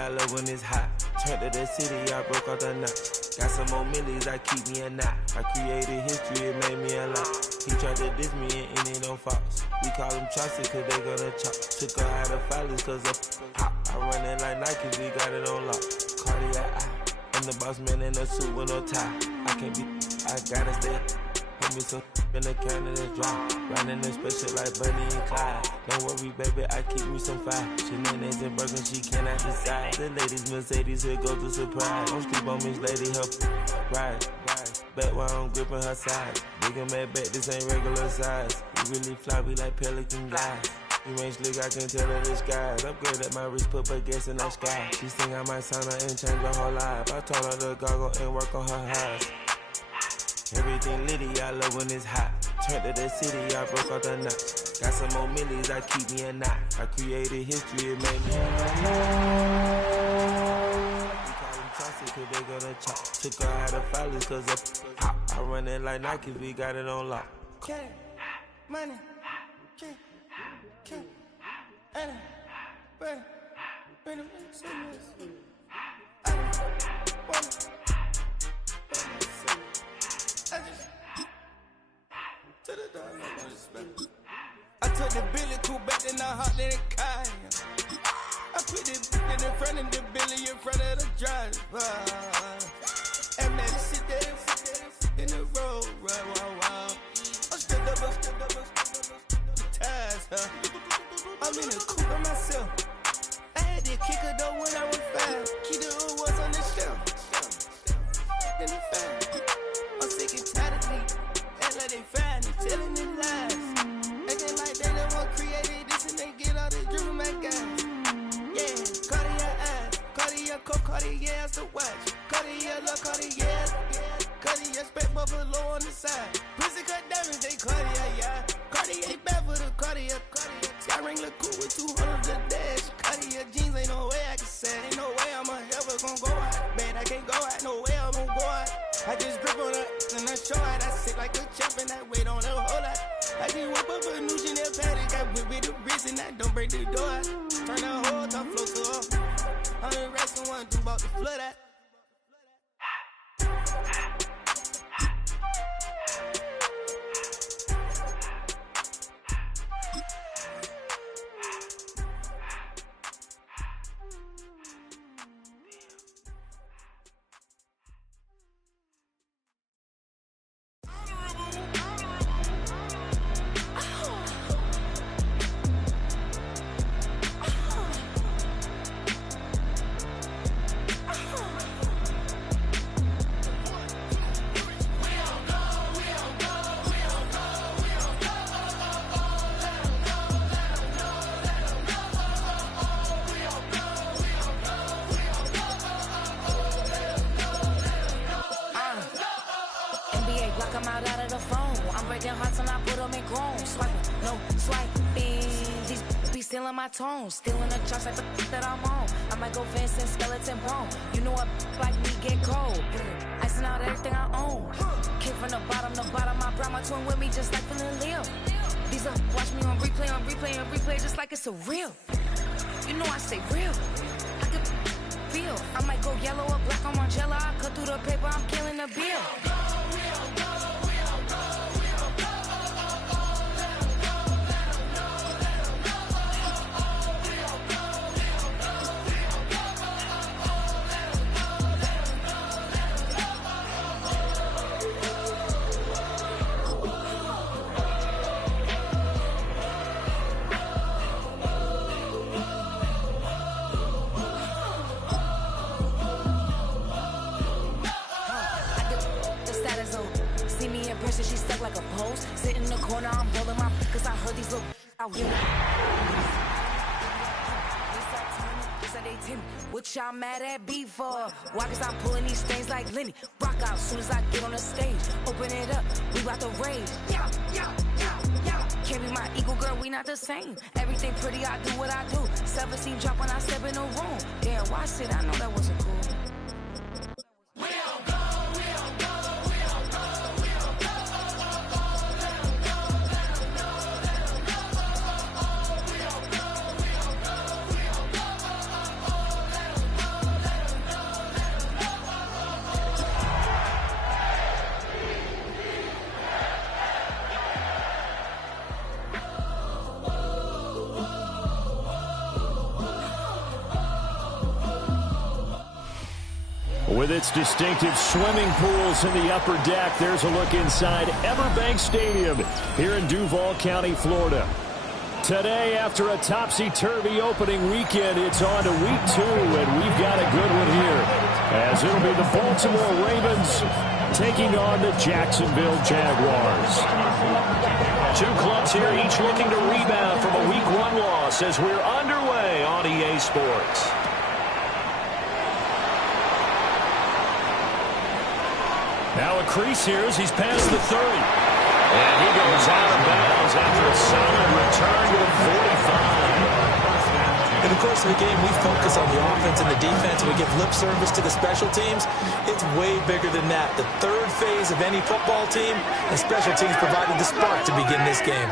I love when it's hot. Turned to the city, I broke out the knot. Got some more millies, I keep me a knot. I created history, it made me a lot. He tried to diss me and ended on Fox. We call him Chaucer cause they gonna chop. Took her out of filers cause of hop. I run it like Nike, we got it on lock. Cardiac, I'm the boss man in a suit with no tie. I can't be, I gotta stay. Put me some in the can of the dry. Riding in special like Bunny and Clyde. Don't worry, baby, I keep me some fire. Shenanigans and Birkin, she cannot decide. The ladies Mercedes, here goes the surprise. Don't sleep on Miss Lady, help ride. Back while I'm gripping her side. Big and mad back, this ain't regular size. We really fly, we like pelican guys. You ain't slick, I can tell her the skies. Upgrade at my wrist, put her gas in the sky. She think I might sign her and change her whole life. I told her to goggle and work on her highs. Everything litty, I love when it's hot. Turned to the city, I broke out the knot. Got some more millies, I keep me a knot. I created history, it made me a lot. We call them Chaucer cause they gonna chop. Took her out of filers cause of pop. I run it like Nike, we got it on lock. Money, money, I took the Billy Cool back, then I hopped in the car. I put the in front of the Billy in front of the driver. And man, sit there in the road, right, wow. I'm still up, the tires, huh? I'm in the coupe by myself. I had to kick her though when I was 5. Keep the old ones on the shelf. In the fan. I'm sick and tired of me. Act like they fine and telling them lies. Acting like they the one created this and they get all the driven my guys. Yeah, Cartier eyes, Cartier coat, Cartier ass to watch. Cartier love, Cartier, Cartier spec buffalo on the side. Pussy cut diamonds, they Cartier, yeah. Cartier bad for the Cartier. Sky ring look cool with 200 the dash. Cartier jeans, ain't no way I can say. Ain't no way I'm ever gon' go out. Man, I can't go out, no way I'm gon' go out. I just grip on her and I show out. I sit like a champ and I wait on a whole lot. I just whip up a new Chanel paddock. I whip with the wrist and I don't break the door out. Turn the whole top floor to off. I'm the rest of one, do about the flood out. My tones, still in the charts like the that I'm on. I might go fence and skeleton bone. You know a like me get cold. Icing out everything I own. Came from the bottom, I brought my twin with me just like feeling Leo. These up, watch me on replay, just like it's a real. You know I stay real. I can feel. I might go yellow or black on Margiela. I cut through the paper, I'm killing the bill. She stuck like a post. Sit in the corner, I'm rolling my cause I heard these little out here. What y'all mad at B for? Why? Cause I'm pulling these things like Lenny. Rock out soon as I get on the stage. Open it up, we bout to rage. Can't be my equal, girl, we not the same. Everything pretty, I do what I do. 17 drop when I step in the room. Damn, watch it, I know that wasn't cool. With its distinctive swimming pools in the upper deck, there's a look inside Everbank Stadium here in Duval County, Florida. Today, after a topsy-turvy opening weekend, it's on to week 2, and we've got a good one here, as it'll be the Baltimore Ravens taking on the Jacksonville Jaguars. Two clubs here, each looking to rebound from a Week 1 loss as we're underway on EA Sports. Now a crease here as he's past the 30. And he goes out of bounds after a solid return to the 45. In the course of the game, we focus on the offense and the defense, and we give lip service to the special teams. It's way bigger than that. The third phase of any football team, and special teams provided the spark to begin this game.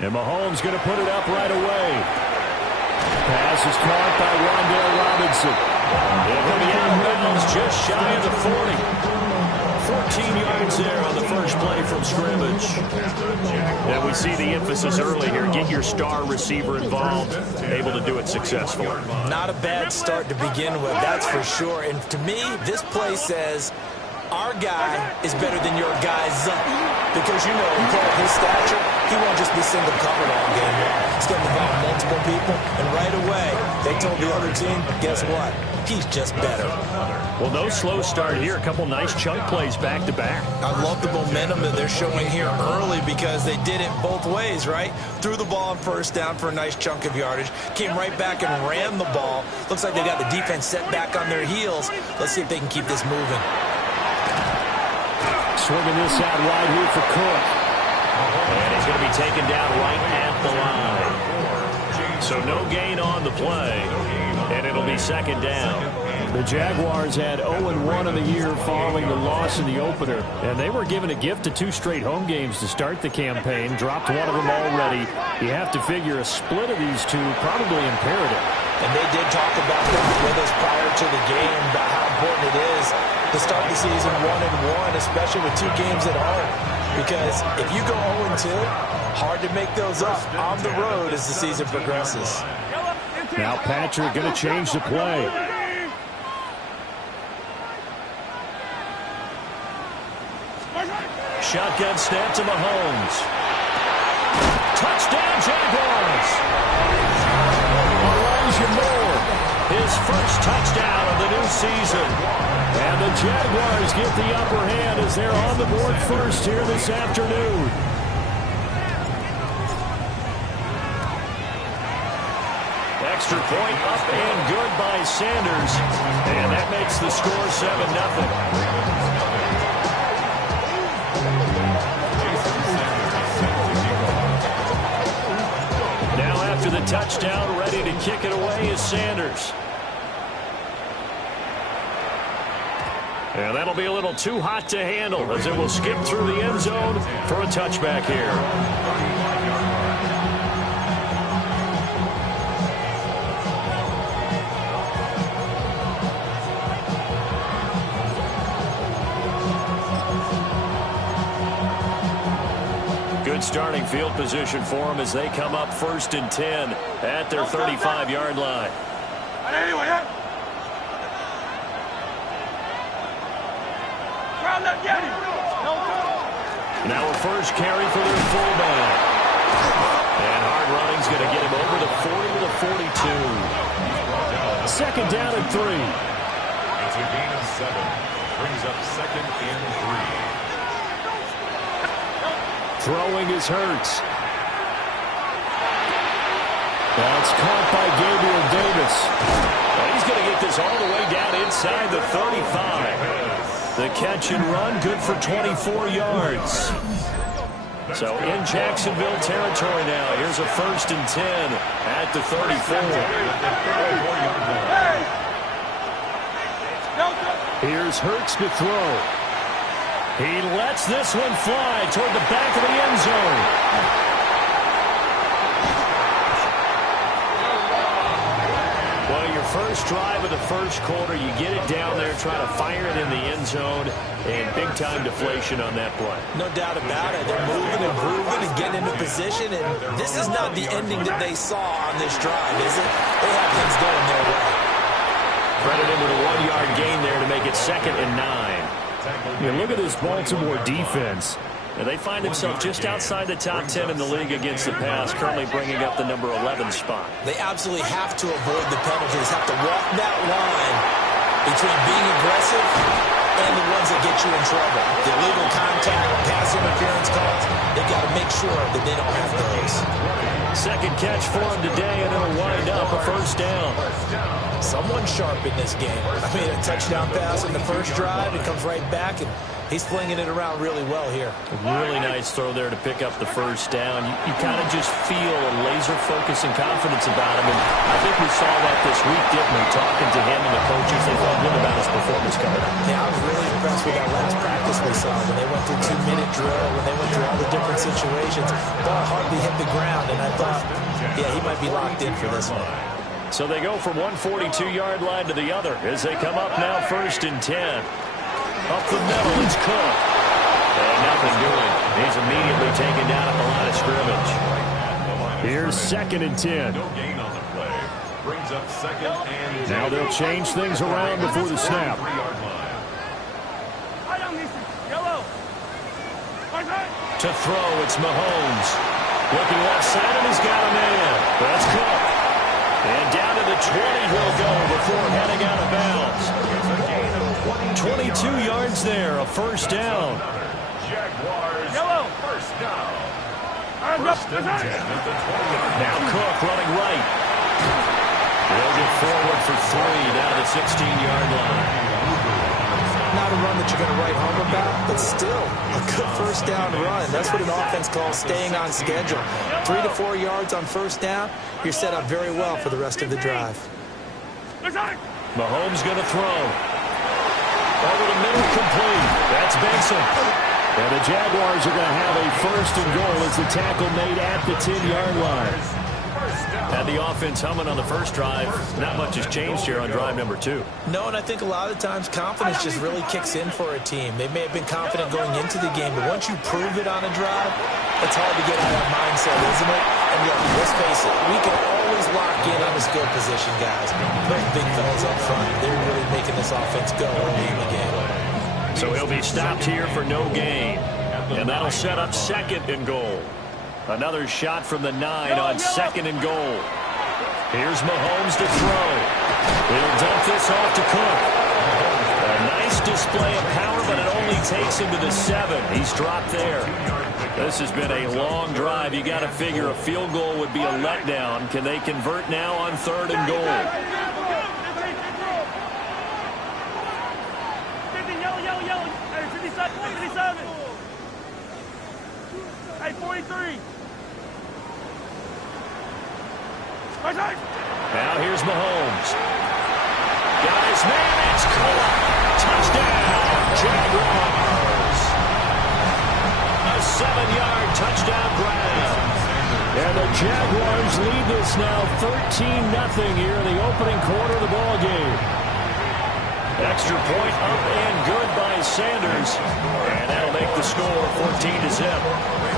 And Mahomes going to put it up right away. Pass is caught by Rondale Robinson. It'll be out of bounds just shy of the 40. 14 yards there on the first play from scrimmage. And we see the emphasis early here. Get your star receiver involved, able to do it successfully. Not a bad start to begin with, that's for sure. And to me, this play says our guy is better than your guy's. Because, you know, at his stature, he won't just be single covered all game long. He's going to involve multiple people, and right away, they told the other team, guess what? He's just better. Well, no slow start here. A couple nice chunk plays back-to-back. I love the momentum that they're showing here early because they did it both ways, right? Threw the ball on first down for a nice chunk of yardage. Came right back and ran the ball. Looks like they got the defense set back on their heels. Let's see if they can keep this moving. Swinging this out wide here for Cook. And he's going to be taken down right at the line. So no gain on the play, and it'll be second down. The Jaguars had 0-1 in the year following the loss in the opener, and they were given a gift of 2 straight home games to start the campaign. Dropped one of them already. You have to figure a split of these two probably imperative. And they did talk about that with us prior to the game, about how important it is to start the season 1-1, especially with 2 games at home. Because if you go 0-2, hard to make those up on the road as the season progresses. Now Patrick going to change the play. Shotgun snap to Mahomes. Touchdown Jaguars! Elijah Moore, his first touchdown of the new season. And the Jaguars get the upper hand as they're on the board first here this afternoon. Extra point up and good by Sanders. And that makes the score 7-0. Now after the touchdown, ready to kick it away is Sanders. And that'll be a little too hot to handle as it will skip through the end zone for a touchback here. Good starting field position for them as they come up 1st and 10 at their 35-yard line. Now a first carry for their fullback. And hard running's going to get him over the 40 to the 42. Second down and 3. It's a gain of 7. Brings up 2nd and 3. Throwing is Hurts. That's caught by Gabriel Davis. And he's going to get this all the way down inside the 35. The catch and run, good for 24 yards. So in Jacksonville territory now. Here's a 1st and 10 at the 34. Here's Hurts to throw. He lets this one fly toward the back of the end zone. Well, your First drive of the first quarter, you get it down there, try to fire it in the end zone, and big-time deflation on that play. No doubt about it. They're moving and grooving and getting into position, and this is not the ending that they saw on this drive, is it? They have things going their way. Credit him with a 1-yard gain there to make it 2nd and 9. Yeah, look at this Baltimore defense. And they find themselves just outside the top 10 in the league against the pass, currently bringing up the number 11 spot. They absolutely have to avoid the penalties, have to walk that line between being aggressive and the ones that get you in trouble. The illegal contact, pass interference calls, they've got to make sure that they don't have those. Second catch for him today, and it'll wind up a first down. Someone sharp in this game. I mean, a touchdown pass in the first drive, it comes right back, and he's flinging it around really well here. A really nice throw there to pick up the first down. You kind of just feel a laser focus and confidence about him, and I think we saw that this week, didn't we? Talking to him and the coaches, they felt good about his performance coming up. Yeah, I was really impressed with that last practice we saw when they went through 2-minute drill, when they went through all the different situations. Ball hardly hit the ground, and I thought, yeah, he might be locked in for this one. So they go from one 42-yard line to the other as they come up now 1st and 10. Up the middle, it's Cook. And nothing doing. He's immediately taken down at the line of scrimmage. Here's 2nd and 10. No gain on the play. Brings up 2nd and 10. Now they'll change things around before the snap. 3-yard line. To throw, it's Mahomes. Looking left side, and he's got a man. That's Cook. And down to the 20 he'll go before heading out of bounds. 22 yards there, a first down. Jaguars. First down. First and 10 at the 20. Now Cook running right. They'll get forward for 3 down to the 16-yard line. Not a run that you're going to write home about, but still a good first down run. That's what an offense calls staying on schedule. 3 to 4 yards on first down, you're set up very well for the rest of the drive. Mahomes going to throw. Over the middle, complete. That's Benson. And the Jaguars are going to have a first and goal as the tackle made at the 10-yard line. Had the offense humming on the first drive. Not much has changed here on drive number 2. No, and I think a lot of times confidence just really kicks in for a team. They may have been confident going into the game, but once you prove it on a drive, it's hard to get out of that mindset, isn't it? And look, let's face it, we can always lock in on the skill position guys. Those big fellas up front, they're really making this offense go early in the game. So he'll be stopped here for no gain. And that'll set up 2nd and goal. Another shot from the 9 on 2nd and goal. Here's Mahomes to throw. He'll dump this off to Cook. A nice display of power, but it only takes him to the 7. He's dropped there. This has been a long drive. You got to figure a field goal would be a letdown. Can they convert now on 3rd and goal? Hey, 43. Now here's Mahomes. Got his man, it's Cook. Touchdown, Jaguars. A 7-yard touchdown grab. And the Jaguars lead this now 13-0 here in the opening quarter of the ball game. Extra point up and good by Sanders. And that'll make the score 14-0.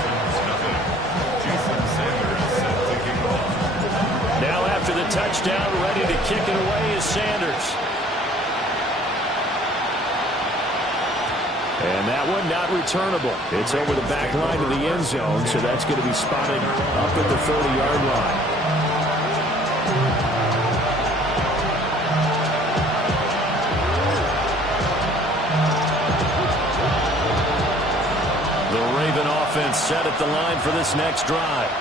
Now after the touchdown, ready to kick it away is Sanders. And that one not returnable. It's over the back line of the end zone, so that's going to be spotted up at the 30-yard line. The Raven offense set at the line for this next drive.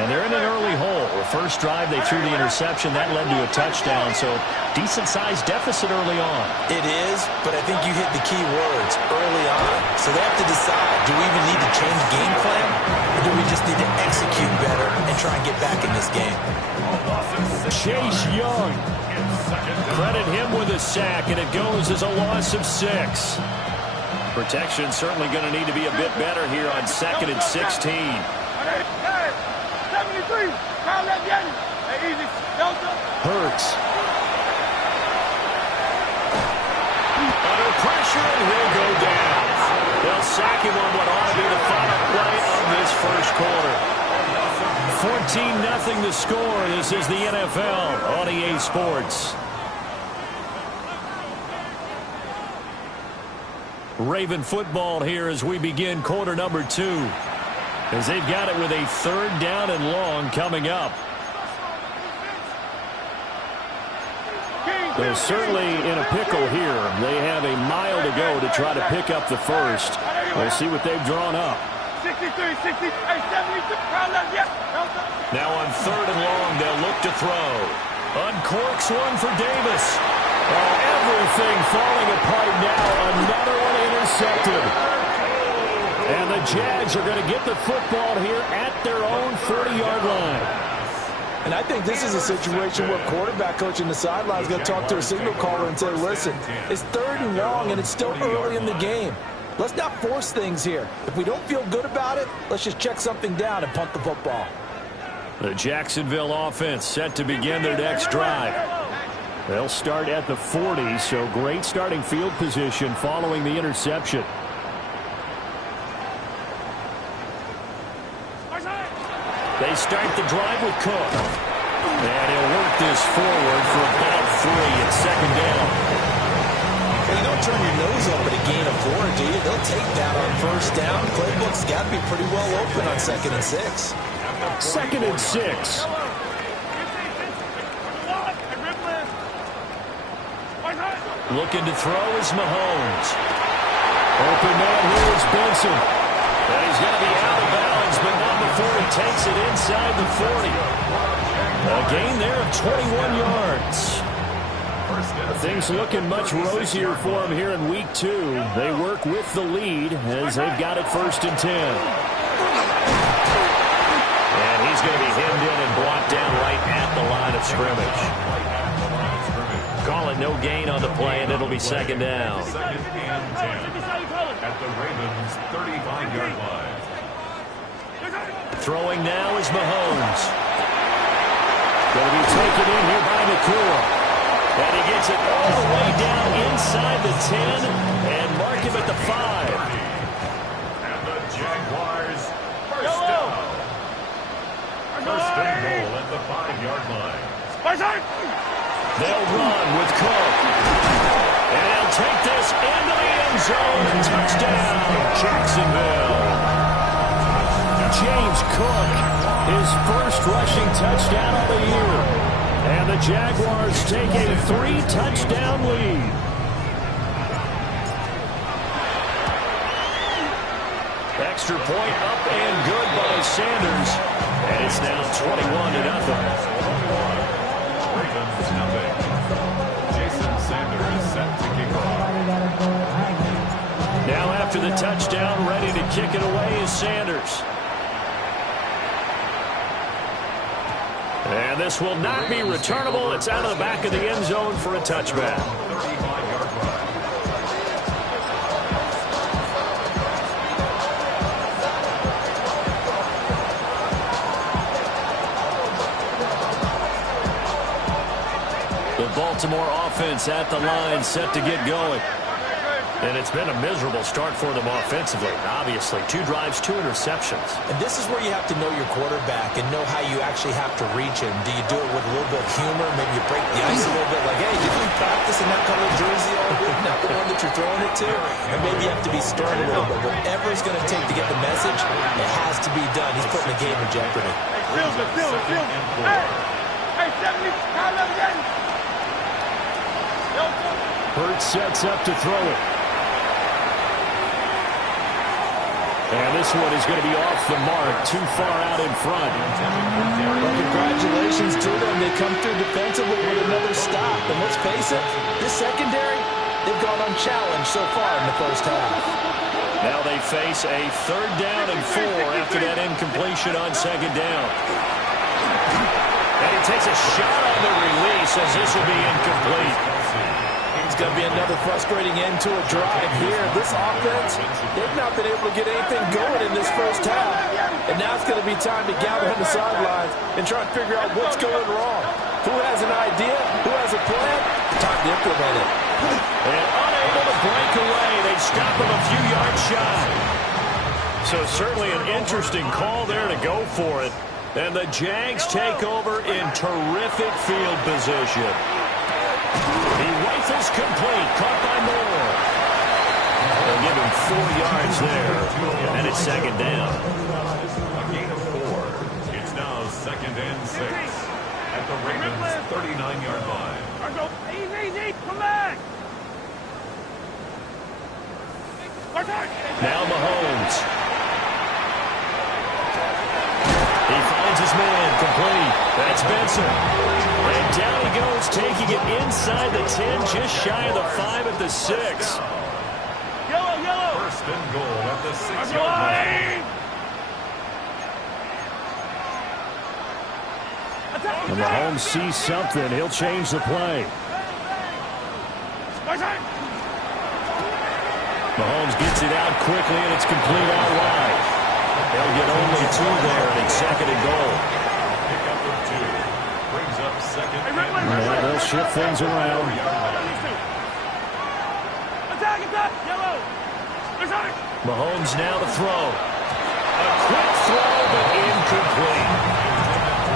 And they're in an early hole. The first drive, they threw the interception. That led to a touchdown, so decent-sized deficit early on. It is, but I think you hit the key words, early on. So they have to decide, do we even need to change game plan, or do we just need to execute better and try and get back in this game? Chase Young. Credit him with a sack, and it goes as a loss of 6. Protection certainly going to need to be a bit better here on 2nd and 16. Hurts. and he'll go down. They'll sack him on what ought to be the final play of this first quarter. 14-0 the score. This is the NFL on EA Sports. Raven football here as we begin quarter number 2. As they've got it with a 3rd down and long coming up. They're certainly in a pickle here. They have a mile to go to try to pick up the first. We'll see what they've drawn up. 63, 72, 72. Now on 3rd and long, they'll look to throw. Uncorks one for Davis. Oh, everything falling apart now. Another one intercepted. And the Jags are going to get the football here at their own 40-yard line. And I think this is a situation where quarterback coach in the sideline is going to talk to a signal caller and say, listen, it's 3rd and long and it's still early in the game. Let's not force things here. If we don't feel good about it, let's just check something down and punt the football. The Jacksonville offense set to begin their next drive. They'll start at the 40, so great starting field position following the interception. They start the drive with Cook. And he'll work this forward for about 3 at 2nd down. Well, you don't turn your nose up at a gain of 4, do you? They'll take that on 1st down. Playbook's got to be pretty well open on 2nd and 6. 2nd and 6. Looking to throw is Mahomes. Open man here is Benson. And he's going to be out of bounds, but not before he takes it inside the 40. A gain there of 21 yards. Things looking much rosier for him here in week 2. They work with the lead as they've got it 1st and 10. And he's going to be hemmed in and brought down right at the line of scrimmage. Call it no gain on the play, and it'll be 2nd down. 2nd and 10 at the Ravens' 35-yard line. Throwing now is Mahomes. Going to be taken in here by Nakua. And he gets it all the way down inside the 10 and mark him at the 5. And the Jaguars, 1st down. 1st and goal at the 5-yard line. They'll run with Cook. And they'll take this into the end zone. Touchdown, Jacksonville. James Cook, his first rushing touchdown of the year. And the Jaguars take a 3-touchdown lead. Extra point up and good by Sanders. And it's now 21-0. Ravens nothing. Jason Sanders set to kick off. Now after the touchdown, ready to kick it away is Sanders. And this will not be returnable. It's out of the back of the end zone for a touchback. 35-yard run. The Baltimore offense at the line, set to get going. And it's been a miserable start for them offensively. Obviously, 2 drives, 2 interceptions. And this is where you have to know your quarterback and know how you actually have to reach him. Do you do it with a little bit of humor? Maybe you break the ice a little bit. Like, hey, didn't we practice in that color jersey all week? Not the one that you're throwing it to. And maybe you have to be stern a little bit. Whatever it's going to take to get the message, it has to be done. He's putting the game in jeopardy. Hey, 70, count up again. Hurts sets up to throw it. And this one is going to be off the mark, too far out in front. Well, congratulations to them. They come through defensively with another stop. And let's face it, this secondary, they've gone unchallenged so far in the first half. Now they face a 3rd down and 4 after that incompletion on 2nd down. And he takes a shot on the release as this will be incomplete. It's going to be another frustrating end to a drive here. This offense, they've not been able to get anything going in this first half. And now it's going to be time to gather on the sidelines and try and figure out what's going wrong. Who has an idea? Who has a plan? Time to implement it. And unable to break away stop him a few yards shy. So certainly an interesting call there to go for it. And the Jags take over in terrific field position. He rifles complete, caught by Moore. They'll give him 4 yards there, and it's second down. A gain of 4. It's now 2nd and 6 at the Ravens' 39-yard line. Easy, come back. Now Mahomes. He finds his man, complete. That's Benson. And down he goes, taking it inside the 10, just shy of the 5 at the 6. Yellow. 1st and goal at the 6-yard line. And Mahomes sees something. He'll change the play. Mahomes gets it out quickly, and it's complete out wide. They'll get only 2 there, and it's 2nd and goal. Pick up of 2. Brings up 2nd and Yeah, they'll shift things around. Attack, yellow. Mahomes now to throw. A quick throw, but incomplete.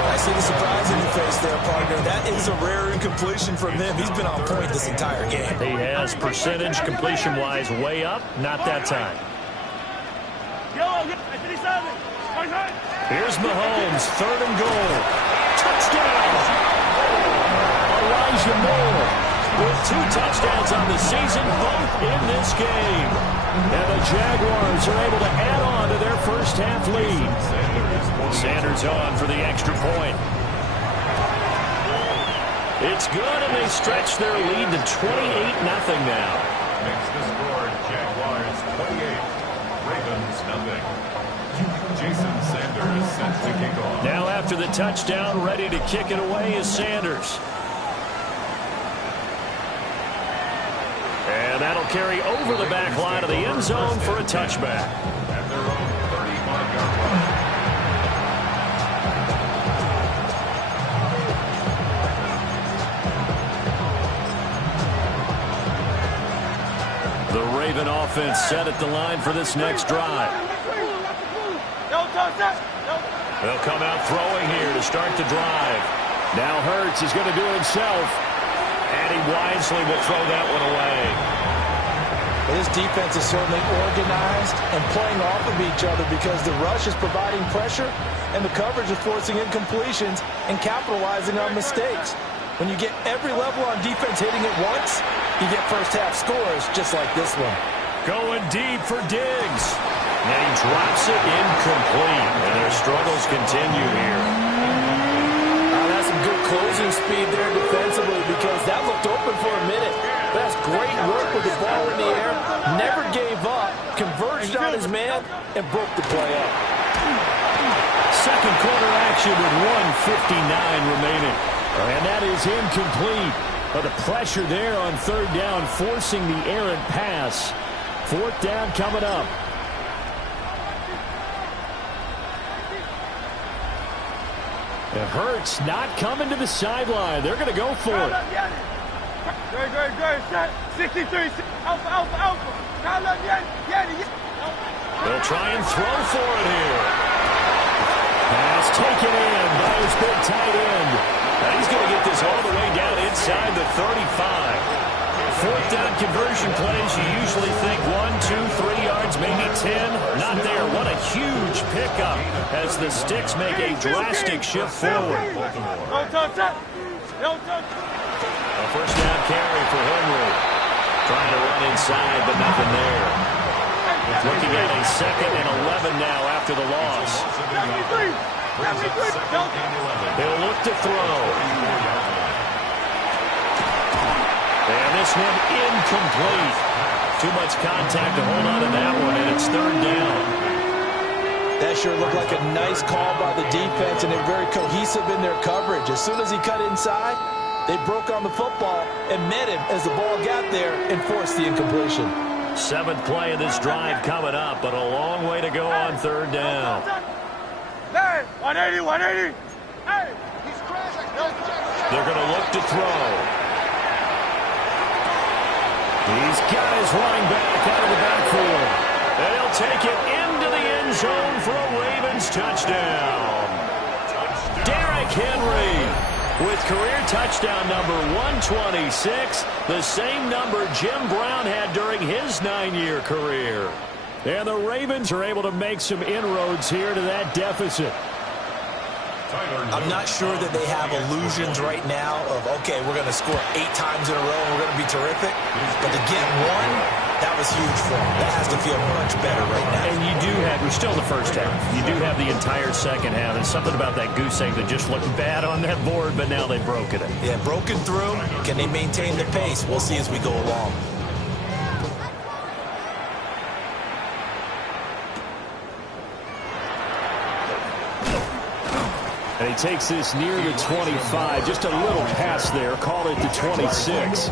I see the surprise in your face there, partner. That is a rare incompletion from him. He's been on point this entire game. He has percentage completion-wise way up. Not that time. Here's Mahomes, 3rd and goal. Touchdown! Elijah Moore with 2 touchdowns on the season, both in this game. And the Jaguars are able to add on to their first half lead. Sanders on for the extra point. It's good, and they stretch their lead to 28-0 now. Makes the score Jaguars 28, Ravens 0. Jason Sanders set to kick off. Now after the touchdown, ready to kick it away is Sanders. And that'll carry over the back line of the end zone for a touchback. At their own 35-yard line. The Raven offense set at the line for this next drive. They'll come out throwing here to start the drive. Now Hurts is going to do it himself. And he wisely will throw that one away. This defense is certainly organized and playing off of each other because the rush is providing pressure and the coverage is forcing incompletions and capitalizing on mistakes. When you get every level on defense hitting it once, you get first-half scores just like this one. Going deep for Diggs. And he drops it incomplete. And their struggles continue here. That's some good closing speed there defensively because that looked open for a minute. That's great work with the ball in the air. Never gave up. Converged on his man and broke the play up. Second quarter action with 1:59 remaining. And that is incomplete. But the pressure there on 3rd down, forcing the errant pass. 4th down coming up. It hurts not coming to the sideline. They're going to go for it. Good. Set. 63. Alpha. They'll try and throw for it here. Pass taken in by his big tight end. And he's going to get this all the way down inside the 35. 4th down conversion plays, you usually think 1, 2, 3 yards, maybe 10. Not there. What a huge pickup as the Sticks make a drastic shift forward. A first down carry for Henry. Trying to run inside, but nothing there. Looking at a 2nd and 11 now after the loss. They'll look to throw. And this one incomplete. Too much contact to hold on to that one, and it's 3rd down. That sure looked like a nice call by the defense, and they're very cohesive in their coverage. As soon as he cut inside, they broke on the football and met him as the ball got there and forced the incompletion. 7th play of this drive coming up, but a long way to go on 3rd down. 180. Hey, he's crashing. They're going to look to throw. He's got his running back out of the backfield. And he'll take it into the end zone for a Ravens touchdown. Derrick Henry with career touchdown number 126, the same number Jim Brown had during his 9-year career. And the Ravens are able to make some inroads here to that deficit. I'm not sure that they have illusions right now of, okay, we're going to score 8 times in a row and we're going to be terrific. But to get one, that was huge for them. That has to feel much better right now. And you do have, we're still in the first half. You do have the entire second half. And something about that goose egg that just looked bad on that board, but now they've broken it. Yeah, broken through. Can they maintain the pace? We'll see as we go along. And he takes this near the 25. Just a little pass there. Call it the 26.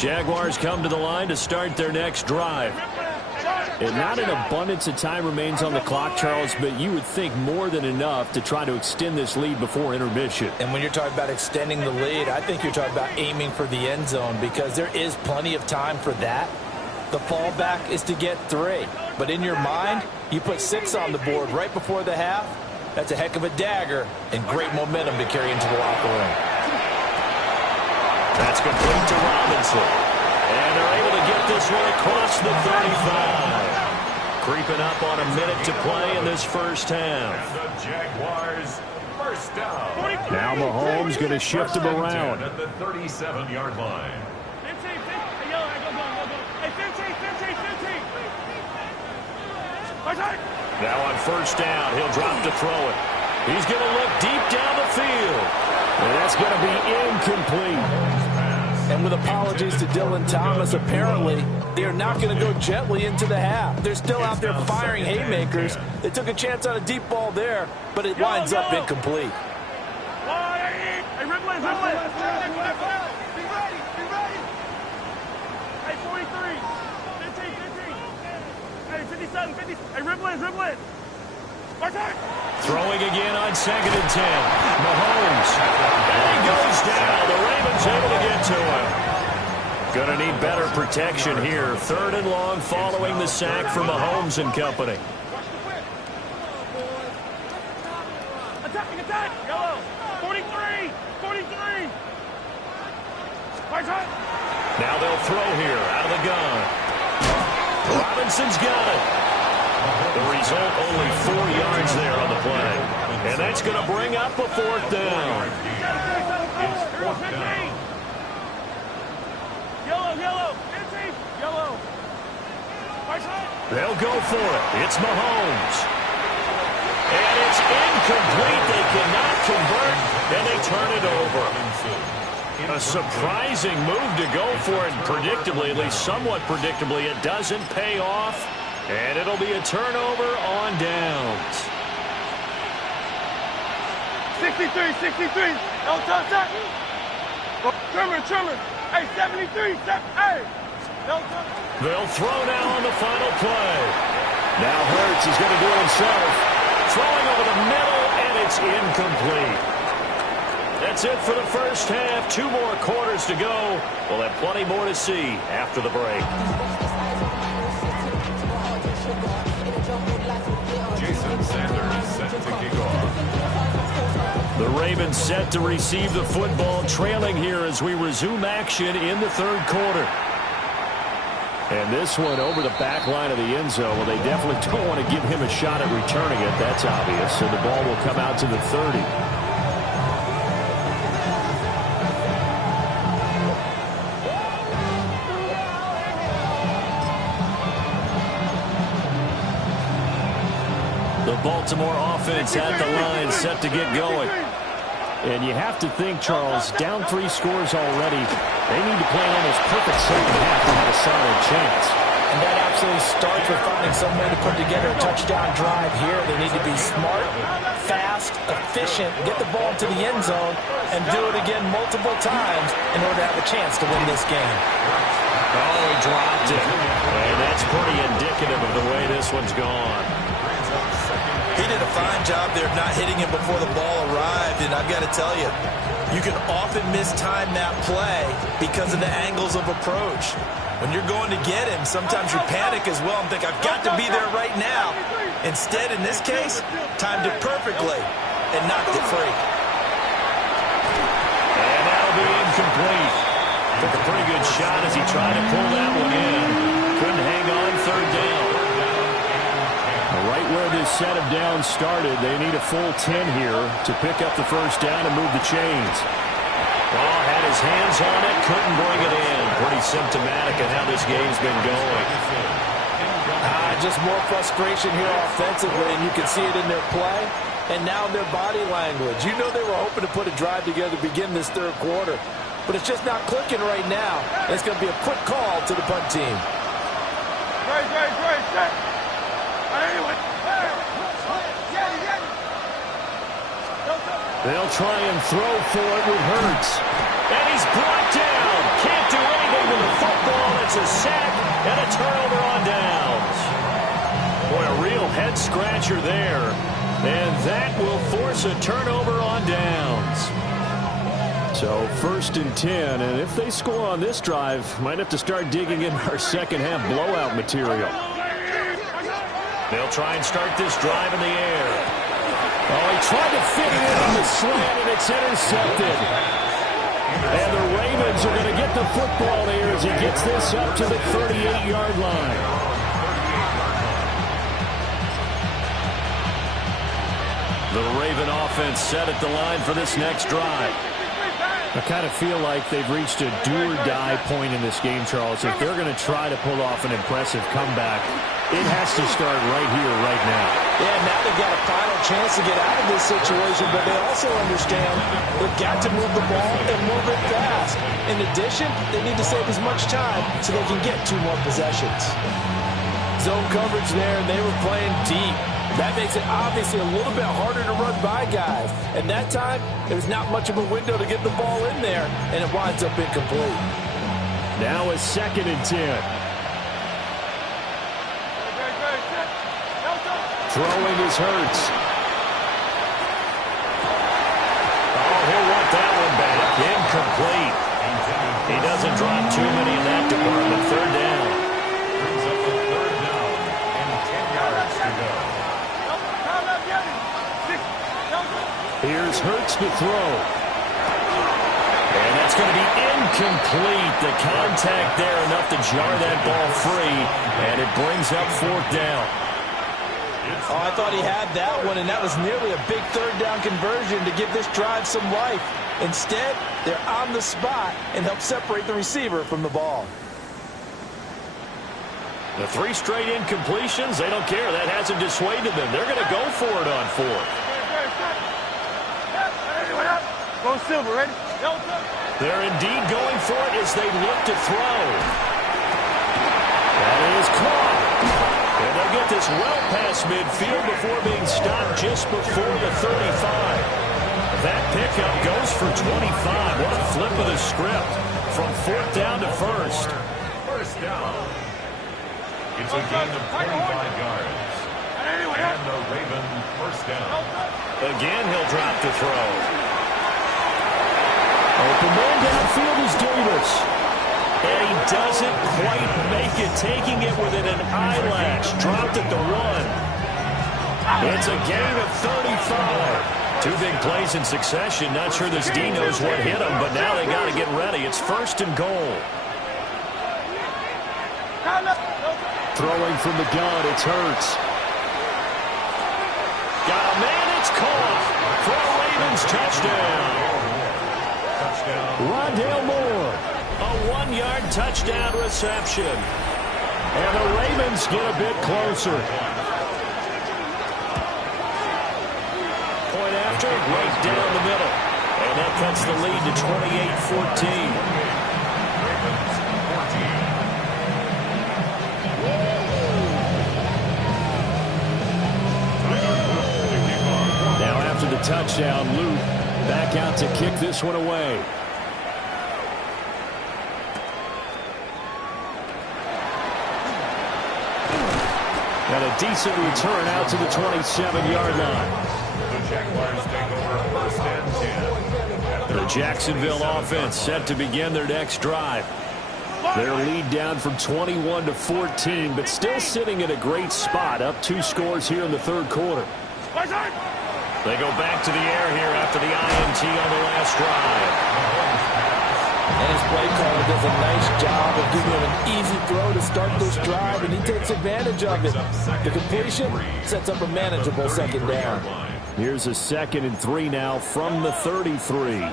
Jaguars come to the line to start their next drive. And not an abundance of time remains on the clock, Charles, but you would think more than enough to try to extend this lead before intermission. And when you're talking about extending the lead, I think you're talking about aiming for the end zone because there is plenty of time for that. The fallback is to get 3. But in your mind, you put 6 on the board right before the half. That's a heck of a dagger and great momentum to carry into the locker room. That's complete to Robinson. And they're able to get this one across the 35. Creeping up on a minute to play in this first half. And the Jaguars first down. Now Mahomes going to shift him around. At the 37-yard line. 15. Now on first down, he'll drop to throw it. He's going to look deep down the field. And that's going to be incomplete. And with apologies to Dylan Thomas, apparently they are not going to go gently into the half. They're still out there firing haymakers. They took a chance on a deep ball there, but it winds up incomplete. Hey, Ripley. Be ready. Hey, 43. 15. Hey, 57. 50. Hey, Ripley. Throwing again on 2nd and 10. Mahomes. And he goes down. The Ravens able to get to him. Going to need better protection here. 3rd and long following the sack from Mahomes and company. Attack. Yellow. 43. Now they'll throw here out of the gun. Robinson's got it. The result, only 4 yards there on the play. And that's going to bring up a 4th down. Yellow. They'll go for it. It's Mahomes. And it's incomplete. They cannot convert, and they turn it over. A surprising move to go for it predictably, at least somewhat predictably. It doesn't pay off. And it'll be a turnover on downs. 63. No touch. Trimmer. Hey, 73. Hey. No touch. They'll throw now on the final play. Now Hurts is going to do it himself. Throwing over the middle, and it's incomplete. That's it for the first half. 2 more quarters to go. We'll have plenty more to see after the break. Jason Sanders set to kick off. The Ravens set to receive the football, trailing here as we resume action in the 3rd quarter. And this one over the back line of the end zone. Well, they definitely don't want to give him a shot at returning it. That's obvious. So the ball will come out to the 30. The Baltimore offense at the line, set to get going. And you have to think, Charles, down 3 scores already. They need to play an almost perfect second half to have a solid chance. And that absolutely starts with finding some way to put together a touchdown drive here. They need to be smart, fast, efficient, get the ball to the end zone, and do it again multiple times in order to have a chance to win this game. Oh, he dropped it. And that's pretty indicative of the way this one's gone. He did a fine job there of not hitting him before the ball arrived, and I've got to tell you, you can often mistime that play because of the angles of approach. When you're going to get him, sometimes you panic as well and think, I've got to be there right now. Instead, in this case, timed it perfectly and knocked it free. And that'll be incomplete. Took a pretty good shot as he tried to pull that one in. Couldn't hang on, third down. Right where this set of downs started, they need a full 10 here to pick up the first down and move the chains. Ball had his hands on it, couldn't bring it in. Pretty symptomatic of how this game's been going. Just more frustration here offensively, and you can see it in their play and now in their body language. You know they were hoping to put a drive together to begin this third quarter, but it's just not clicking right now. It's going to be a quick call to the punt team. They'll try and throw for it with Hurts. And he's brought down. Can't do anything with the football. It's a sack and a turnover on downs. Boy, a real head-scratcher there. And that will force a turnover on downs. So first and 10, and if they score on this drive, might have to start digging in our second-half blowout material. They'll try and start this drive in the air. Oh, he tried to fit it in on the slant, and it's intercepted. And the Ravens are going to get the football here as he gets this up to the 38-yard line. The Raven offense set at the line for this next drive. I kind of feel like they've reached a do-or-die point in this game, Charles. If they're going to try to pull off an impressive comeback, it has to start right here, right now. Yeah, now they've got a final chance to get out of this situation, but they also understand they've got to move the ball and move it fast. In addition, they need to save as much time so they can get 2 more possessions. Zone coverage there, and they were playing deep. That makes it obviously a little bit harder to run by guys. And that time, there's not much of a window to get the ball in there, and it winds up incomplete. Now a second and 10. Throwing is Hurts. Oh, he'll want that one back. Incomplete. He doesn't drop too many in that department. Third down. Brings up the third down and 10 yards to go. Here's Hurts to throw. And that's going to be incomplete. The contact there enough to jar that ball free, and it brings up fourth down. Oh, I thought he had that one, and that was nearly a big third down conversion to give this drive some life. Instead, they're on the spot and help separate the receiver from the ball. The 3 straight incompletions, they don't care. That hasn't dissuaded them. They're going to go for it on fourth. Go Silver, ready? They're indeed going for it as they look to throw. That is caught. And they'll get this well past midfield before being stopped just before the 35. That pickup goes for 25. What a flip of the script from fourth down to first. First down. It's a gain of 25 yards. And the Ravens first down. Again, he'll drop to throw. Open man downfield is Davis. And he doesn't quite make it, taking it within an eyelash. Dropped at the 1. It's a gain of 35. 2 big plays in succession. Not sure this D knows what hit him, but now they got to get ready. It's first and goal. Throwing from the gun, it's Hurts. Got a man, it's caught. For a Ravens touchdown. Rondale Moore, a 1-yard touchdown reception. And the Ravens get a bit closer. Point after, right down the middle. And that cuts the lead to 28-14. Now after the touchdown, Luke back out to kick this one away. And a decent return out to the 27-yard line. The Jaguars take over first and 10. The Jacksonville offense set to begin their next drive. Their lead down from 21 to 14, but still sitting at a great spot, up 2 scores here in the third quarter. They go back to the air here after the INT on the last drive. And his play caller does a nice job of giving him an easy throw to start this drive, and he takes advantage of it. The completion sets up a manageable second down. Here's a 2nd and 3 now from the 33.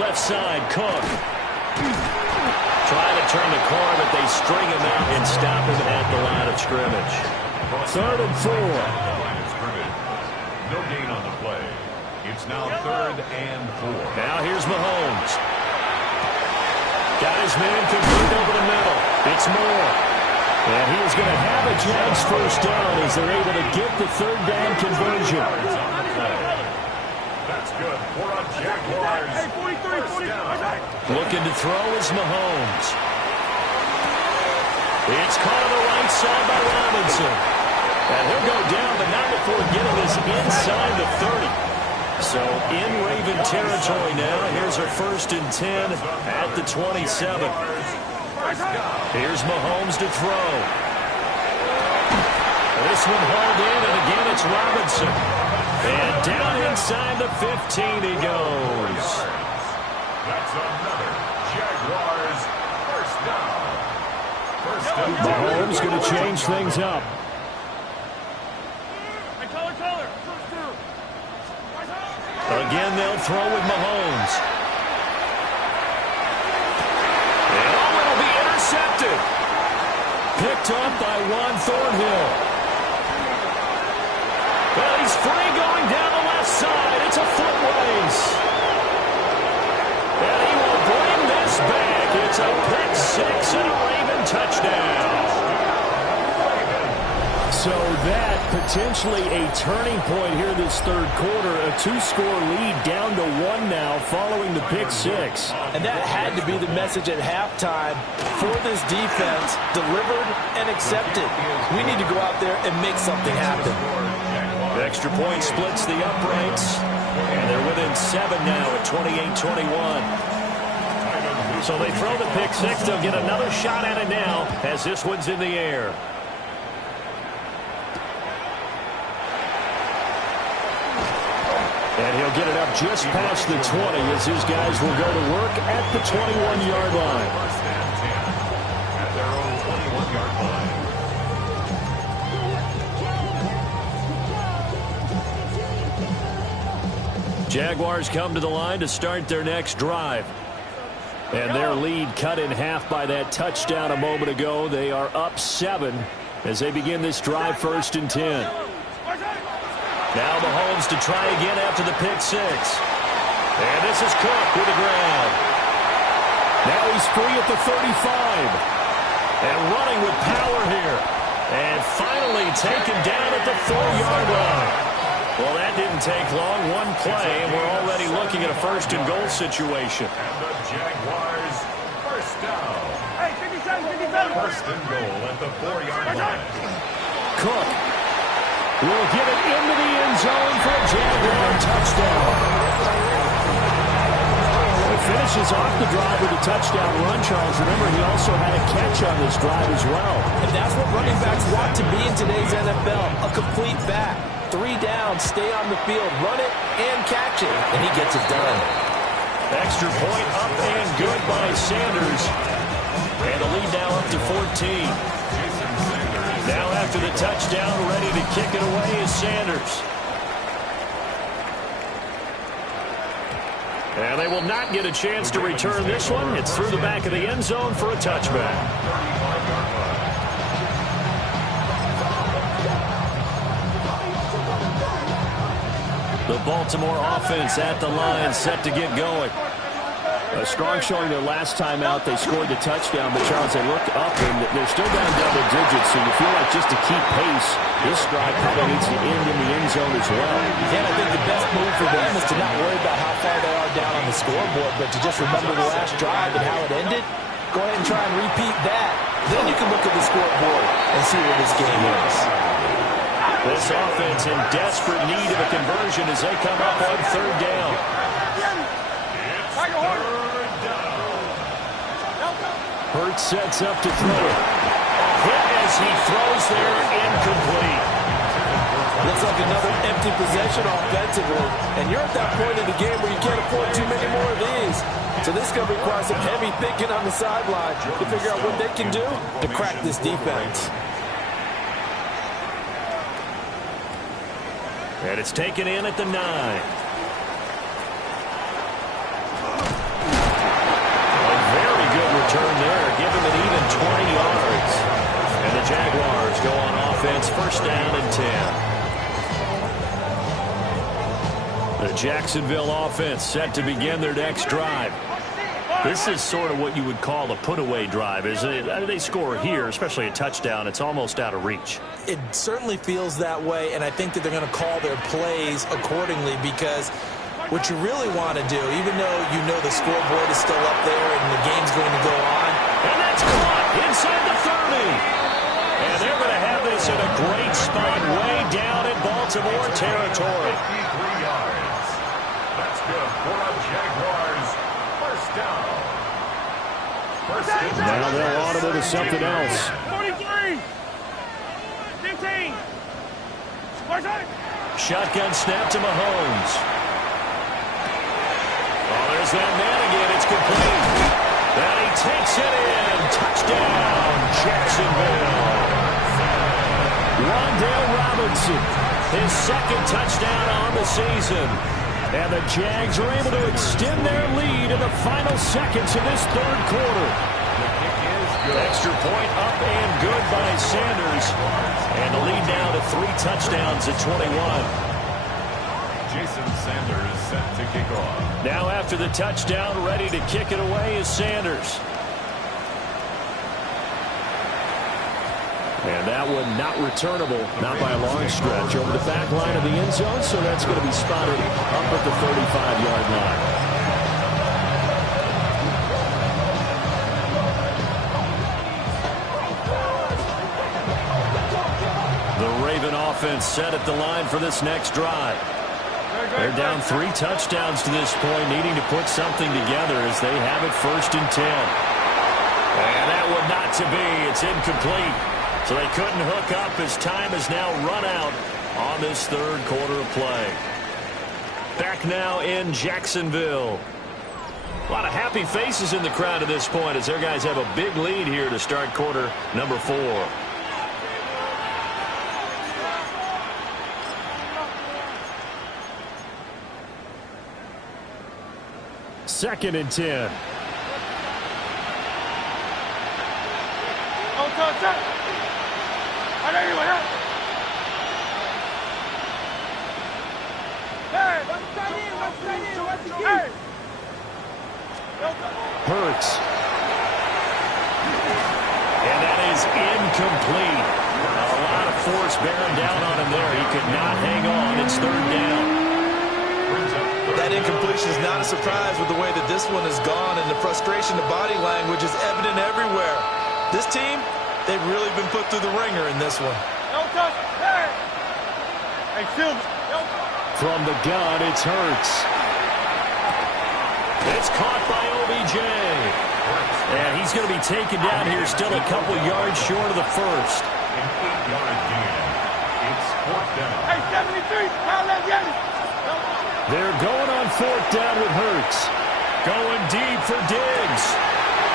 Left side, Cook. Trying to turn the corner, but they string him out and stop him at the line of scrimmage. 3rd and 4. No gain on the play. It's now 3rd and 4. Now here's Mahomes. Got his man complete over the middle. It's Moore. And he is going to have a Jags first down as they're able to get the 3rd down conversion. That's good for a Jaguars. Looking to throw is Mahomes. It's caught on the right side by Robinson. And he'll go down, but not before getting this inside the 30. So in Raven territory now. Here's a 1st and 10 at the 27. Here's Mahomes to throw. This one hauled in, and again it's Robinson. And down inside the 15 he goes. That's another Jaguars first down. Mahomes going to change things up. Again, they'll throw with Mahomes. And it'll be intercepted. Picked up by Juan Thornhill. Well, he's free going down the left side. It's a foot race. And he will bring this back. It's a pick 6 and a Raven touchdown. So that potentially a turning point here this third quarter. A 2-score lead down to 1 now following the pick 6. And that had to be the message at halftime for this defense. Delivered and accepted. We need to go out there and make something happen. The extra point splits the uprights. And they're within 7 now at 28-21. So they throw the pick 6. They'll get another shot at it now as this one's in the air. And he'll get it up just past the 20 as his guys will go to work at the 21-yard line. First and 10 at their own 21-yard line. Jaguars come to the line to start their next drive. And their lead cut in half by that touchdown a moment ago. They are up 7 as they begin this drive 1st and 10. Now Mahomes to try again after the pick 6. And this is Cook with the grab. Now he's free at the 35. And running with power here. And finally taken down at the 4-yard line. Well, that didn't take long. One play, and we're already looking at a 1st and goal situation. And the Jaguars first down. Hey, 57. 1st and goal at the 4-yard line. Cook will get it into the end zone for a Jaguar touchdown. He finishes off the drive with a touchdown run, Charles. Remember, he also had a catch on this drive as well. And that's what running backs want to be in today's NFL. A complete back. 3 down, stay on the field, run it, and catch it. And he gets it done. Extra point up and good by Sanders. And the lead now up to 14. Now after the touchdown, ready to kick it away is Sanders. And they will not get a chance to return this one. It's through the back of the end zone for a touchback. The Baltimore offense at the line, set to get going. A strong showing their last time out. They scored the touchdown, but Charles, they look up and they're still down double digits, so you feel like just to keep pace, this drive probably needs to end in the end zone as well. Yeah, I think the best move for them is to not worry about how far they are down on the scoreboard, but to just remember the last drive and how it ended. Go ahead and try and repeat that then you can look at the scoreboard and see where this game is. This offense in desperate need of a conversion as they come up on third down. Hurts sets up to throw it. Hit as he throws there, incomplete. Looks like another empty possession offensively. And you're at that point in the game where you can't afford too many more of these. So this is going to require some heavy thinking on the sideline to figure out what they can do to crack this defense. And it's taken in at the 9. A very good return there. Give him an even 20 yards. And the Jaguars go on offense, first down and 10. The Jacksonville offense set to begin their next drive. This is sort of what you would call a put-away drive, isn't it? They score here, especially a touchdown. It's almost out of reach. It certainly feels that way, and I think that they're going to call their plays accordingly because what you really want to do, even though you know the scoreboard is still up there and the game's going to go on. And that's caught inside the 30. And they're going to have this in a great spot way down in Baltimore territory. 53 yards. That's good for a Jaguars. First down. Now they'll audible to something else. 43. 15. Shotgun snap to Mahomes. Oh, there's that man again. It's complete. And he takes it in. Touchdown, Jacksonville. Wan'Dale Robinson, his second touchdown on the season. And the Jags are able to extend their lead in the final seconds of this third quarter. Extra point up and good by Sanders. And the lead now to 3 touchdowns at 21. Jason Sanders set to kick off. Now after the touchdown, ready to kick it away is Sanders. And that one not returnable, not by a long stretch, over the back line of the end zone, so that's going to be spotted up at the 35-yard line. The Raven offense set at the line for this next drive. They're down 3 touchdowns to this point, needing to put something together as they have it first and 10. And that one not to be. It's incomplete. So they couldn't hook up as time has now run out on this third quarter of play. Back now in Jacksonville. A lot of happy faces in the crowd at this point as their guys have a big lead here to start quarter number 4. Second and 10. Hurts. And that is incomplete. A lot of force bearing down on him there. He could not hang on. It's third down. That incompletion is not a surprise with the way that this one has gone, and the frustration, the body language is evident everywhere. This team, they've really been put through the ringer in this one. From the gun, it's Hurts. It's caught by OBJ. And he's going to be taken down here, still a couple yards short of the first. An 8-yard gain. It's fourth down. They're going on fourth down with Hurts. Going deep for Diggs.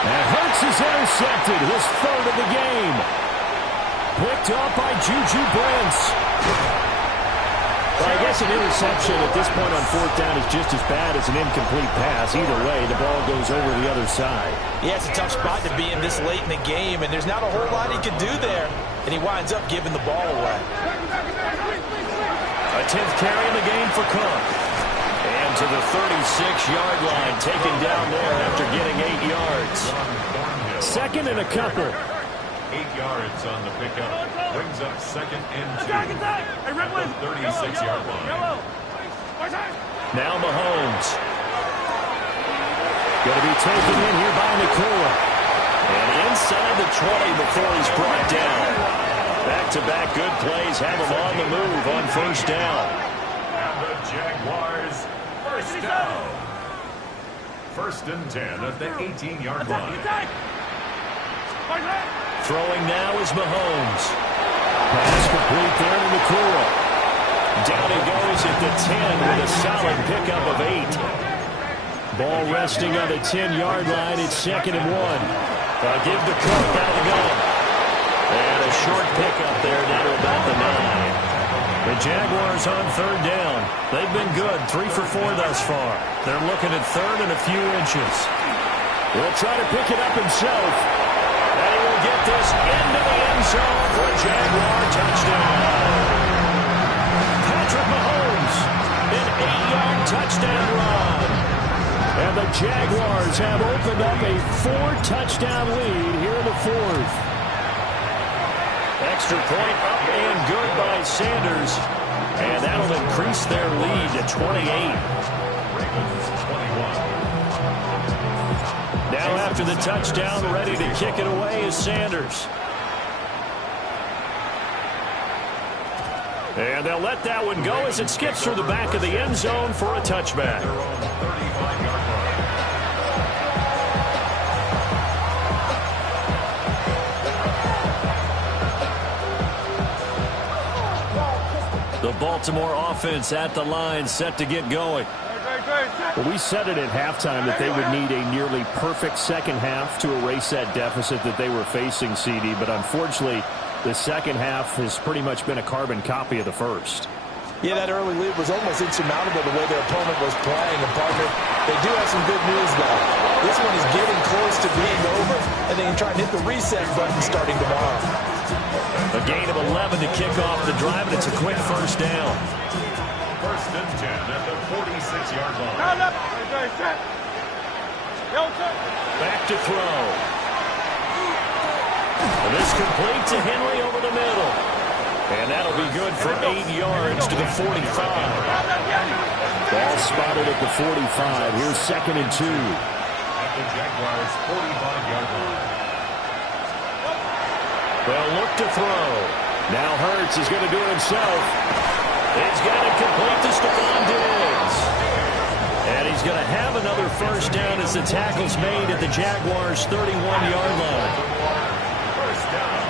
And Hurts is intercepted, his third of the game. Picked up by Juju Brents. Well, I guess an interception at this point on fourth down is just as bad as an incomplete pass. Either way, the ball goes over the other side. Yeah, it's a tough spot to be in this late in the game, and there's not a whole lot he could do there. And he winds up giving the ball away. A 10th carry in the game for Cook. And to the 36-yard line, taken down there after getting 8 yards. Second and a couple. 8 yards on the pickup. Brings up second and 2 at the 36-yard line. Now Mahomes. Going to be taken in here by Nacua. And inside the 20 before he's brought down. Back-to-back good plays have him on the move on first down. And the Jaguars first down. 1st and 10 at the 18-yard line. Throwing now is Mahomes. Pass complete there to McCool. Down he goes at the 10 with a solid pickup of 8. Ball resting on the 10-yard line. It's 2nd and 1. They'll give the Cook out of the gun. And a short pickup there down to about the 9. The Jaguars on 3rd down. They've been good, 3 for 4 thus far. They're looking at 3rd and a few inches. He'll try to pick it up himself. And he will get this into the end zone for a Jaguar touchdown. Patrick Mahomes, an 8-yard touchdown run. And the Jaguars have opened up a 4-touchdown lead here in the 4th. Extra point up and good by Sanders. And that'll increase their lead to 28. Ravens 21. Now after the touchdown, ready to kick it away is Sanders. And they'll let that one go as it skips through the back of the end zone for a touchback. Their own 35-yard line. The Baltimore offense at the line, set to get going. Well, we said it at halftime that they would need a nearly perfect second half to erase that deficit that they were facing, CD. But unfortunately, the second half has pretty much been a carbon copy of the first. Yeah, that early lead was almost insurmountable the way their opponent was playing. And, partner, they do have some good news, though. This one is getting close to being over, and they can try and hit the reset button starting tomorrow. A gain of 11 to kick off the drive, and it's a quick first down. 1st and 10 at the 46-yard line. Back to throw. And this complete to Henry over the middle. And that'll be good for 8 yards to the 45. Ball spotted at the 45. Here's 2nd and 2. At the Jaguars' 45-yard line. They'll look to throw. Now Hurts is going to do it himself. He's got it complete to Stephon Diggs. And he's going to have another first down as the tackle's made at the Jaguars' 31-yard line. First down.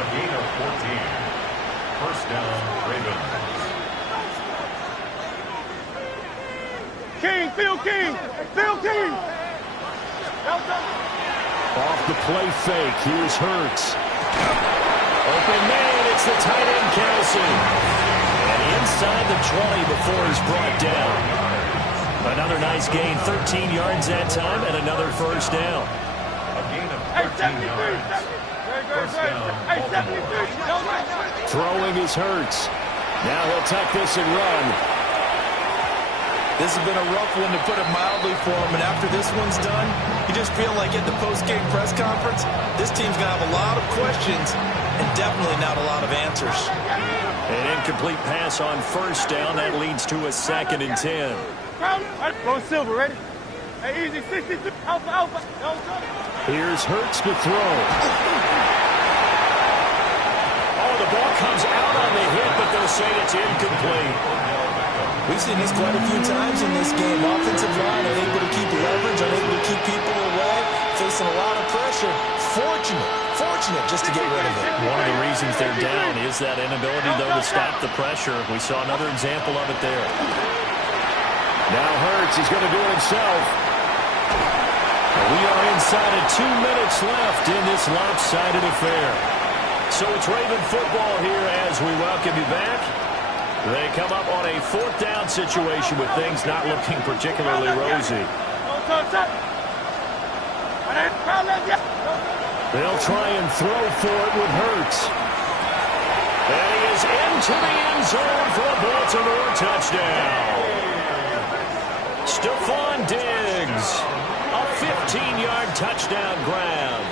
A gain of 14. First down, Ravens. Phil King. Off the play fake, here's Hurts. Open man, it's the tight end Kelsey. And inside the 20 before he's brought down. Another nice gain, 13 yards that time, and another first down. A gain of 13 yards. First down, Baltimore. Throwing is Hurts. Now he'll tuck this and run. This has been a rough one, to put it mildly, for him. And after this one's done, you just feel like at the post-game press conference, this team's going to have a lot of questions and definitely not a lot of answers. An incomplete pass on first down. That leads to a 2nd and 10. Go Silver, ready? Hey, easy, 62. Alpha. Here's Hurts to throw. Oh, the ball comes out on the hit, but they'll say it's incomplete. We've seen this quite a few times in this game. Offensive line unable to keep leverage, unable to keep people away, facing a lot of pressure. Fortunate just to get rid of it. One of the reasons they're down is that inability, though, to stop the pressure. We saw another example of it there. Now Hurts, he's going to do it himself. We are inside of 2 minutes left in this lopsided affair. So it's Raven football here as we welcome you back. They come up on a 4th down situation with things not looking particularly rosy. They'll try and throw for it with Hurts. And he is into the end zone for a Baltimore touchdown. Stephon Diggs, a 15-yard touchdown grab.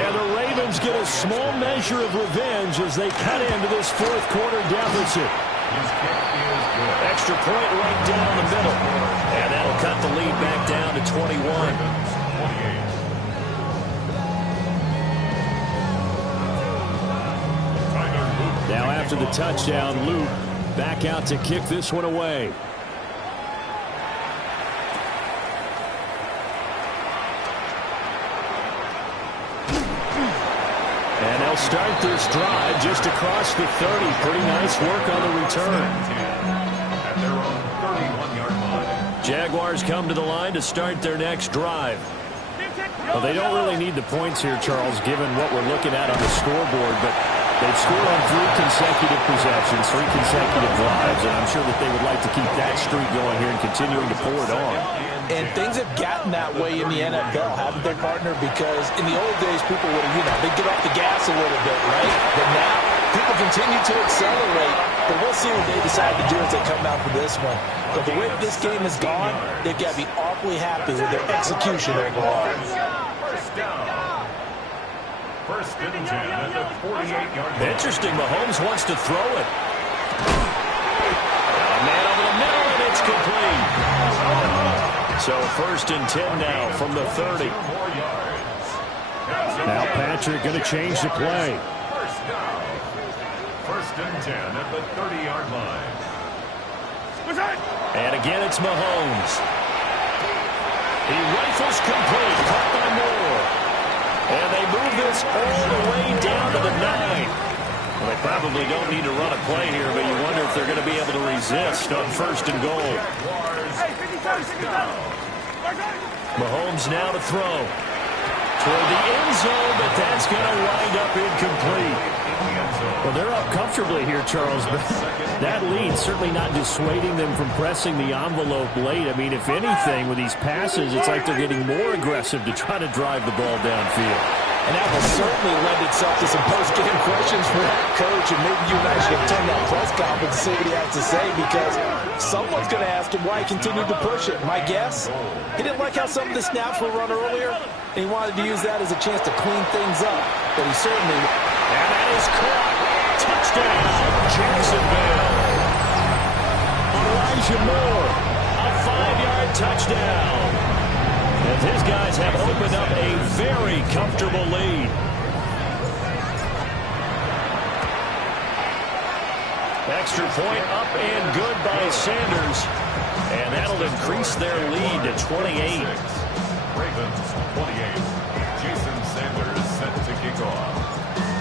And the Ravens get a small measure of revenge as they cut into this 4th quarter deficit. His kick is good. Extra point right down the middle. And that'll cut the lead back down to 21. 28. after the touchdown. Luke back out to kick this one away. And they'll start this drive just across the 30. Pretty nice work on the return. At their own 31-yard line. Jaguars come to the line to start their next drive. Well, they don't really need the points here, Charles, given what we're looking at on the scoreboard, but they've scored on 3 consecutive possessions, 3 consecutive drives, and I'm sure that they would like to keep that streak going here and continuing to pour it on. And things have gotten that way in the NFL, haven't they, partner? Because in the old days, people would, they'd get off the gas a little bit, right? But now, people continue to accelerate. But we'll see what they decide to do as they come out for this one. But the way this game has gone, they've got to be awfully happy with their execution overall. First down. First and 10 at the 48-yard line. Interesting, Mahomes wants to throw it. A man over the middle, and it's complete. So first and 10 now from the 30. Now Patrick going to change the play. First down. First and 10 at the 30-yard line. And again, it's Mahomes. He rifles complete, caught by Moore. And they move this all the way down to the 9. Well, they probably don't need to run a play here, but you wonder if they're going to be able to resist on first and goal. Mahomes now to throw. Toward the end zone, but that's going to wind up incomplete. Well, they're up comfortably here, Charles, but that lead certainly not dissuading them from pressing the envelope late. I mean, if anything, with these passes, it's like they're getting more aggressive to try to drive the ball downfield. And that will certainly lend itself to some post-game questions for that coach, and maybe you and I should attend that press conference and see what he has to say, because someone's going to ask him why he continued to push it. My guess, he didn't like how some of the snaps were run earlier, and he wanted to use that as a chance to clean things up. But he certainly... And that is caught. Touchdown, Jacksonville. Elijah Moore, a 5-yard touchdown. As his guys have opened up a very comfortable lead. Extra point up and good by Sanders. And that'll increase their lead to 28. Ravens 28. Jason Sanders set to kick off.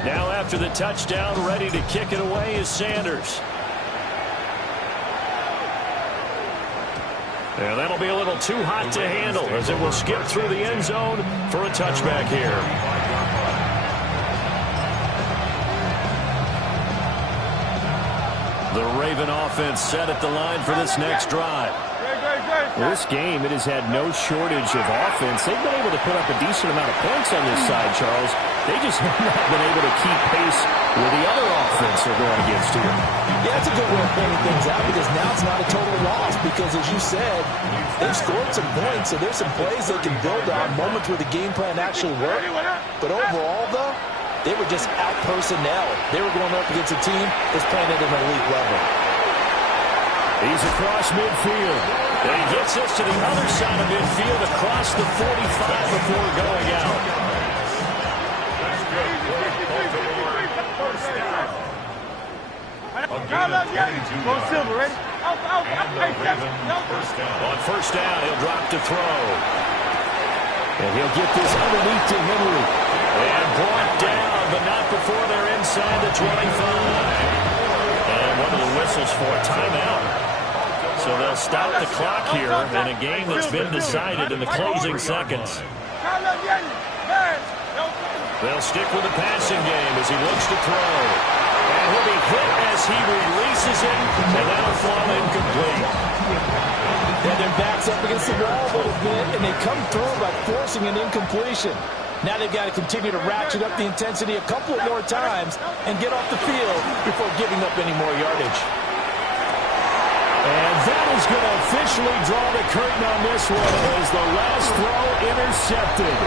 Now after the touchdown, ready to kick it away is Sanders. And that'll be a little too hot to handle as it will skip through the end zone for a touchback here. The Raven offense set at the line for this next drive. Well, this game, it has had no shortage of offense. They've been able to put up a decent amount of points on this side, Charles. They just have not been able to keep pace with the other offense they're going against here. Yeah, that's a good way of pointing things out, because now it's not a total loss, because as you said, they've scored some points, so there's some plays they can build on, moments where the game plan actually worked. But overall, though, they were just out-personnel. They were going up against a team that's playing at an elite level. He's across midfield. And he gets us to the other side of midfield across the 45 before going out. Go Silver, ready? On first down, he'll drop to throw. And he'll get this underneath to Henry. And brought down, but not before they're inside the 25. And one of the whistles for a timeout. So they'll stop the clock here in a game that's been decided in the closing seconds. They'll stick with the passing game as he looks to throw. And he'll be hit as he releases it, and that'll fall incomplete. Yeah, their back's up against the wall a little bit, and they come through by forcing an incompletion. Now they've got to continue to ratchet up the intensity a couple of more times and get off the field before giving up any more yardage. And that is going to officially draw the curtain on this one as the last throw intercepted.